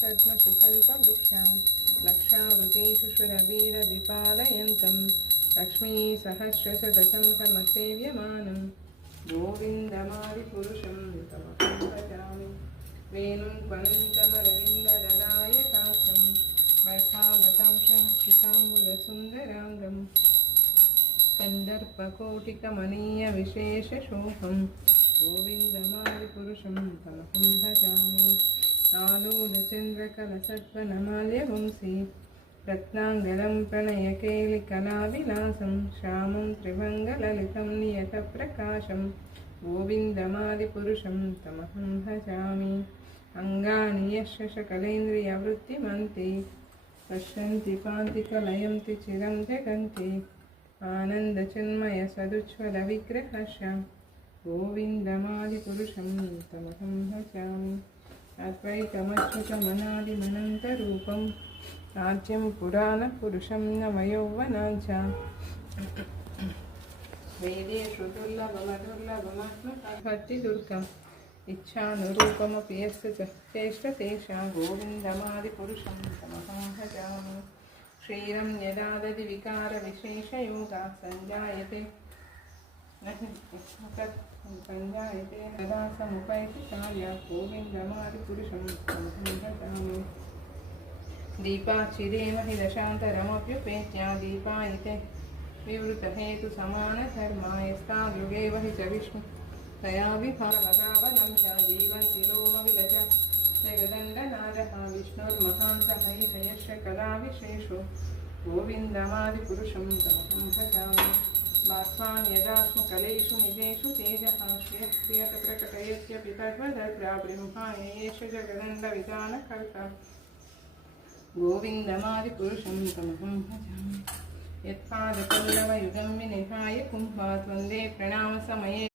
सद्मशुकल्पवृक्षां लक्षावृतेषु सुरवीरविपालयन्तं लक्ष्मीसहस्रशतसंहमसेव्यमानं गोविन्दमादिपुरुषं तमहं भजामि वेणुं पनन्तमरविन्दददायकाक्षं वर्षावतांशं शिताम्बुरसुन्दराङ्गम् कन्दर्पकोटिकमनीयविशेषशोभं गोविन्दमादिपुरुषं तमहं भजामि आलूलचन्द्रकलसत्त्वनमाल्यवंसि रत्नाङ्गलं प्रणयकेलिकलाविलासं श्यामं त्रिभङ्गललितं नियतप्रकाशं गोविन्दमादिपुरुषं तमहं भजामि अङ्गानि यस्य शकलेन्द्रियवृत्तिमन्ति पश्यन्ति पान्तिकलयं चिरं जगन्ति आनन्दचिन्मयसदुज्ज्वलविग्रहस्य गोविन्दमादिपुरुषं तमहं भजामि अद्वैतमच्युतमनादिमनन्तरूपं राज्यं पुराणपुरुषं नवयौवनाञ्च वेदेषु दुर्लभमदुर्लभमात्मभक्तिदुर्गम् इच्छानुरूपमपि यस्य च चेष्टतेषा गोविन्दमादिपुरुषं तमहं भजामि क्षीरं यदा दधि विकारविशेषयोगा सञ्जायते పంచాయతే నరాసముపైతి కార్య గోవిందమాది పురుషం సంభృతామి దీపాక్షిదేమహి దశాంతరమప్యుపేత్యా దీపాయితే వివృతహేతు సమానధర్మాయస్తాయుగేవ హి చ విష్ణు తయా విభావగావనం చ జీవంతి లోమవిలజ జగదండనాదः విష్ణుర్మహాంతహైషయశ్చ కళా విశేషో గోవిందమాదిపురుషం తమ సంభటామి गोविन्दमादिपुरुषं तमहं भजामि बाष्पान् यदा स्म कलेषु निजेषु तेजः श्रियप्रियतप्रकटयत्यपि तद्वदग्रा ब्रह्माय एष जगदण्डविधानकर्ता गोविन्दमादिपुरुषं तमहं भजामि यत्पादपल्लवयुगं विनिहाय कुम्भात् वन्दे प्रणामसमये